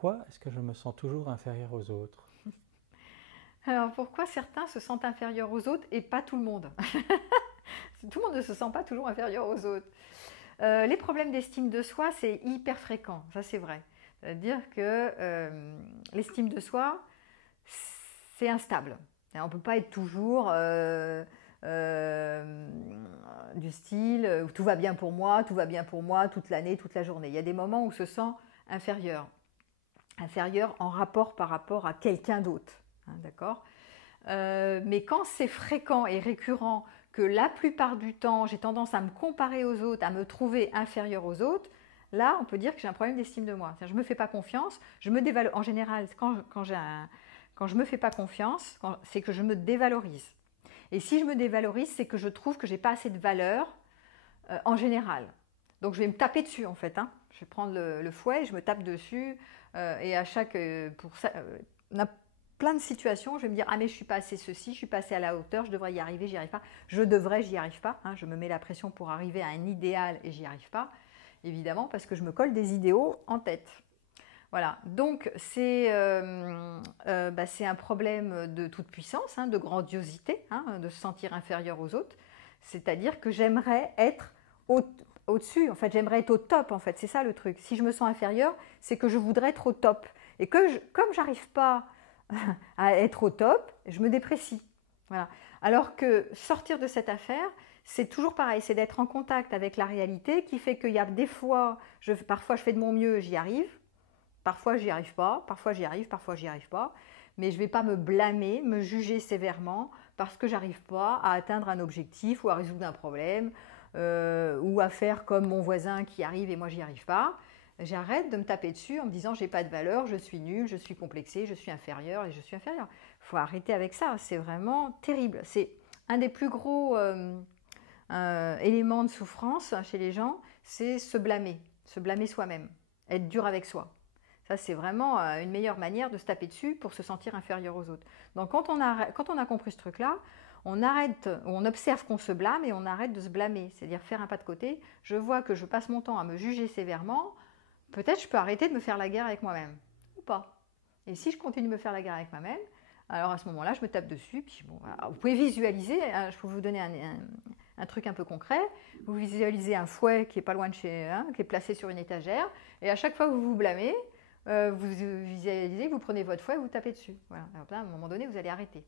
Pourquoi est-ce que je me sens toujours inférieur aux autres? Alors pourquoi certains se sentent inférieurs aux autres et pas tout le monde? Tout le monde ne se sent pas toujours inférieur aux autres. Les problèmes d'estime de soi, c'est hyper fréquent, ça c'est vrai. C'est-à-dire que l'estime de soi, c'est instable. On ne peut pas être toujours du style où tout va bien pour moi, tout va bien pour moi, toute l'année, toute la journée. Il y a des moments où on se sent inférieur. Inférieur en rapport par rapport à quelqu'un d'autre. Hein, d'accord? Mais quand c'est fréquent et récurrent, que la plupart du temps, j'ai tendance à me comparer aux autres, à me trouver inférieur aux autres, là, on peut dire que j'ai un problème d'estime de moi. Je ne me fais pas confiance, je me dévalorise. En général, quand je ne me fais pas confiance, c'est que je me dévalorise. Et si je me dévalorise, c'est que je trouve que je n'ai pas assez de valeur en général. Donc je vais me taper dessus en fait. Hein. Je vais prendre le fouet, je me tape dessus. Et à chaque... pour ça, on a plein de situations, je vais me dire « Ah mais je ne suis pas assez ceci, je ne suis pas assez à la hauteur, je devrais y arriver, j'y arrive pas. » Je devrais, j'y arrive pas. Hein. Je me mets la pression pour arriver à un idéal et j'y arrive pas. Évidemment parce que je me colle des idéaux en tête. Voilà, donc c'est un problème de toute puissance, hein, de grandiosité, hein, de se sentir inférieur aux autres. C'est-à-dire que j'aimerais être au-dessus, en fait, j'aimerais être au top, en fait, c'est ça le truc. Si je me sens inférieure, c'est que je voudrais être au top. Et comme j'arrive pas à être au top, je me déprécie. Voilà. Alors que sortir de cette affaire, c'est toujours pareil, c'est d'être en contact avec la réalité qui fait qu'il y a des fois, parfois je fais de mon mieux, j'y arrive. Parfois, j'y arrive pas, parfois j'y arrive, parfois j'y arrive pas. Mais je ne vais pas me blâmer, me juger sévèrement parce que j'arrive pas à atteindre un objectif ou à résoudre un problème ou à faire comme mon voisin qui arrive et moi j'y arrive pas. J'arrête de me taper dessus en me disant j'ai pas de valeur, je suis nulle, je suis complexée, je suis inférieure et je suis inférieure. Il faut arrêter avec ça, c'est vraiment terrible. C'est un des plus gros éléments de souffrance chez les gens, c'est se blâmer soi-même, être dur avec soi. Ça, c'est vraiment une meilleure manière de se taper dessus pour se sentir inférieur aux autres. Donc, quand on a compris ce truc-là, on observe qu'on se blâme et on arrête de se blâmer. C'est-à-dire faire un pas de côté. Je vois que je passe mon temps à me juger sévèrement. Peut-être je peux arrêter de me faire la guerre avec moi-même. Ou pas. Et si je continue de me faire la guerre avec moi-même, alors à ce moment-là, je me tape dessus. Puis bon, voilà. Vous pouvez visualiser. Je peux vous donner un truc un peu concret. Vous visualisez un fouet qui est pas loin de chez, qui est placé sur une étagère. Et à chaque fois que vous vous blâmez, vous visualisez, vous prenez votre fouet et vous tapez dessus. Voilà. Alors là, à un moment donné, vous allez arrêter.